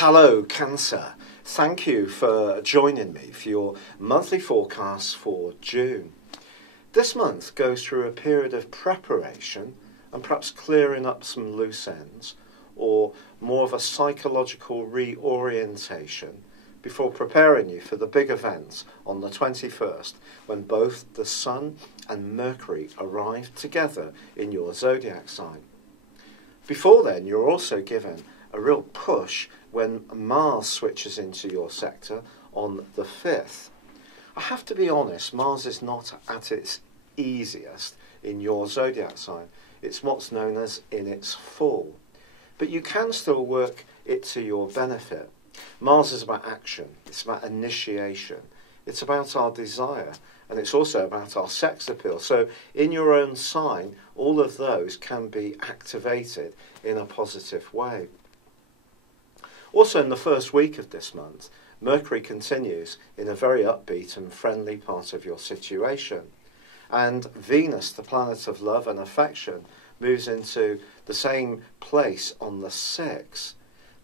Hello, Cancer. Thank you for joining me for your monthly forecast for June. This month goes through a period of preparation and perhaps clearing up some loose ends, or more of a psychological reorientation before preparing you for the big events on the 21st, when both the Sun and Mercury arrive together in your zodiac sign. Before then, you're also given a real push when Mars switches into your sector on the 5th. I have to be honest, Mars is not at its easiest in your zodiac sign. It's what's known as in its fall. But you can still work it to your benefit. Mars is about action, it's about initiation, it's about our desire, and it's also about our sex appeal. So in your own sign, all of those can be activated in a positive way. Also, in the first week of this month, Mercury continues in a very upbeat and friendly part of your situation. And Venus, the planet of love and affection, moves into the same place on the 6th.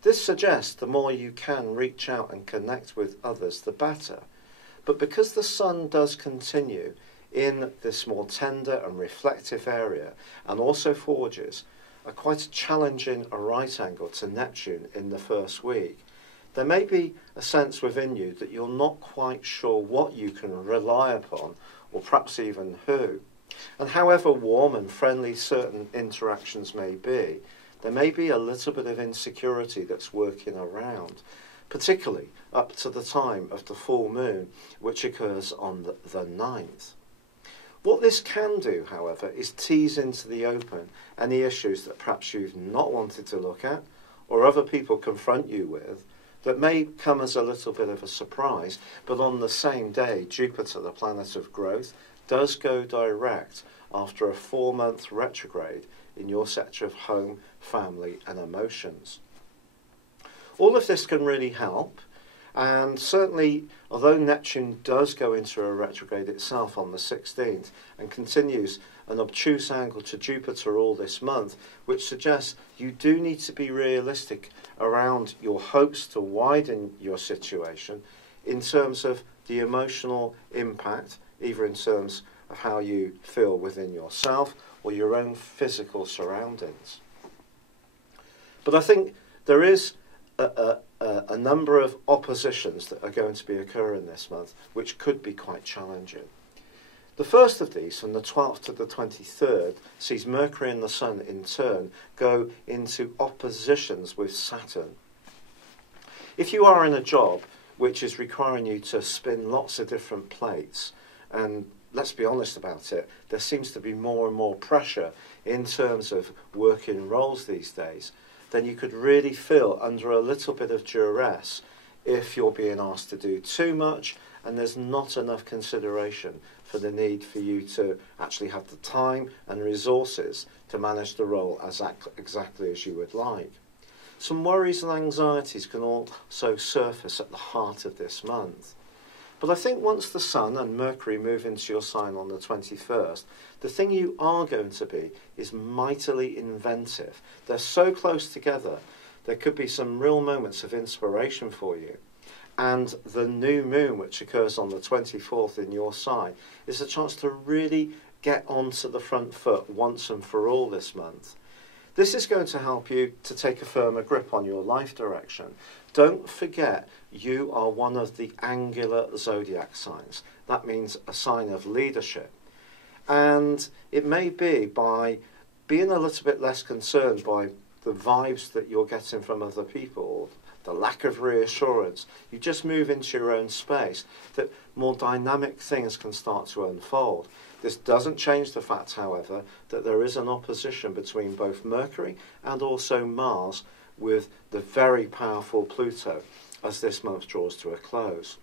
This suggests the more you can reach out and connect with others, the better. But because the Sun does continue in this more tender and reflective area, and also forges quite a challenging right angle to Neptune in the first week, there may be a sense within you that you're not quite sure what you can rely upon, or perhaps even who. And however warm and friendly certain interactions may be, there may be a little bit of insecurity that's working around, particularly up to the time of the full moon, which occurs on the 9th. What this can do, however, is tease into the open any issues that perhaps you've not wanted to look at, or other people confront you with, that may come as a little bit of a surprise. But on the same day, Jupiter, the planet of growth, does go direct after a 4-month retrograde in your sector of home, family and emotions. All of this can really help. And certainly, although Neptune does go into a retrograde itself on the 16th and continues an obtuse angle to Jupiter all this month, which suggests you do need to be realistic around your hopes to widen your situation in terms of the emotional impact, either in terms of how you feel within yourself or your own physical surroundings. But I think there is a number of oppositions that are going to be occurring this month, which could be quite challenging. The first of these, from the 12th to the 23rd, sees Mercury and the Sun in turn go into oppositions with Saturn. If you are in a job which is requiring you to spin lots of different plates, and let's be honest about it, there seems to be more and more pressure in terms of working roles these days, then you could really feel under a little bit of duress if you're being asked to do too much and there's not enough consideration for the need for you to actually have the time and resources to manage the role exactly as you would like. Some worries and anxieties can also surface at the heart of this month. But I think once the Sun and Mercury move into your sign on the 21st, the thing you are going to be is mightily inventive. They're so close together, there could be some real moments of inspiration for you. And the new moon, which occurs on the 24th in your sign, is a chance to really get onto the front foot once and for all this month. This is going to help you to take a firmer grip on your life direction. Don't forget, you are one of the angular zodiac signs. That means a sign of leadership. And it may be by being a little bit less concerned by the vibes that you're getting from other people, the lack of reassurance, you just move into your own space, that more dynamic things can start to unfold. This doesn't change the fact, however, that there is an opposition between both Mercury and also Mars with the very powerful Pluto as this month draws to a close.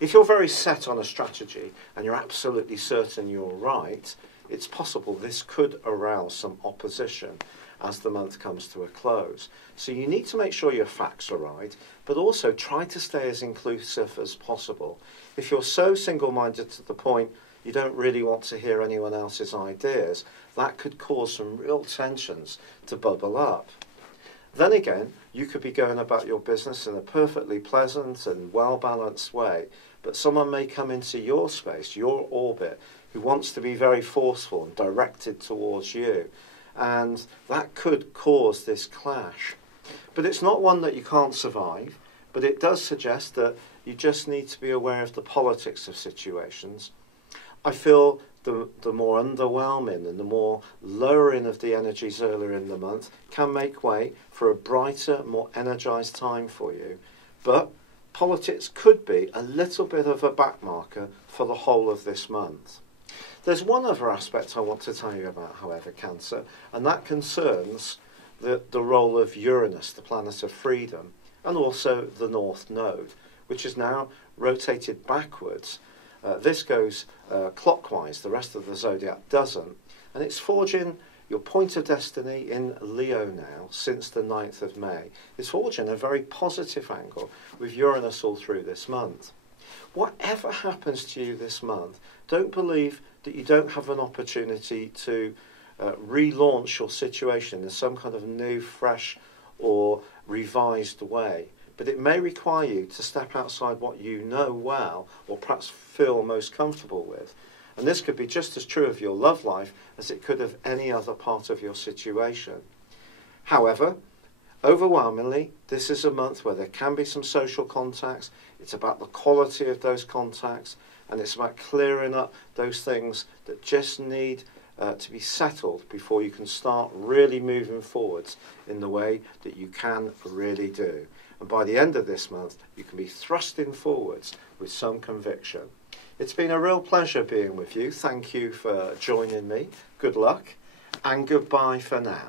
If you're very set on a strategy and you're absolutely certain you're right, it's possible this could arouse some opposition as the month comes to a close. So you need to make sure your facts are right, but also try to stay as inclusive as possible. If you're so single-minded to the point you don't really want to hear anyone else's ideas, that could cause some real tensions to bubble up. Then again, you could be going about your business in a perfectly pleasant and well-balanced way, but someone may come into your space, your orbit, who wants to be very forceful and directed towards you. And that could cause this clash. But it's not one that you can't survive, but it does suggest that you just need to be aware of the politics of situations. I feel the more underwhelming and the more lowering of the energies earlier in the month can make way for a brighter, more energised time for you. But politics could be a little bit of a backmarker for the whole of this month. There's one other aspect I want to tell you about, however, Cancer, and that concerns the role of Uranus, the planet of freedom, and also the North Node, which is now rotated backwards. This goes clockwise, the rest of the zodiac doesn't, and it's forging your point of destiny in Leo now since the 9th of May. It's forging a very positive angle with Uranus all through this month. Whatever happens to you this month, don't believe that you don't have an opportunity to relaunch your situation in some kind of new, fresh or revised way. But it may require you to step outside what you know well or perhaps feel most comfortable with. And this could be just as true of your love life as it could of any other part of your situation. However, overwhelmingly, this is a month where there can be some social contacts. It's about the quality of those contacts, and it's about clearing up those things that just need to be settled before you can start really moving forwards in the way that you can really do. And by the end of this month, you can be thrusting forwards with some conviction. It's been a real pleasure being with you. Thank you for joining me. Good luck, and goodbye for now.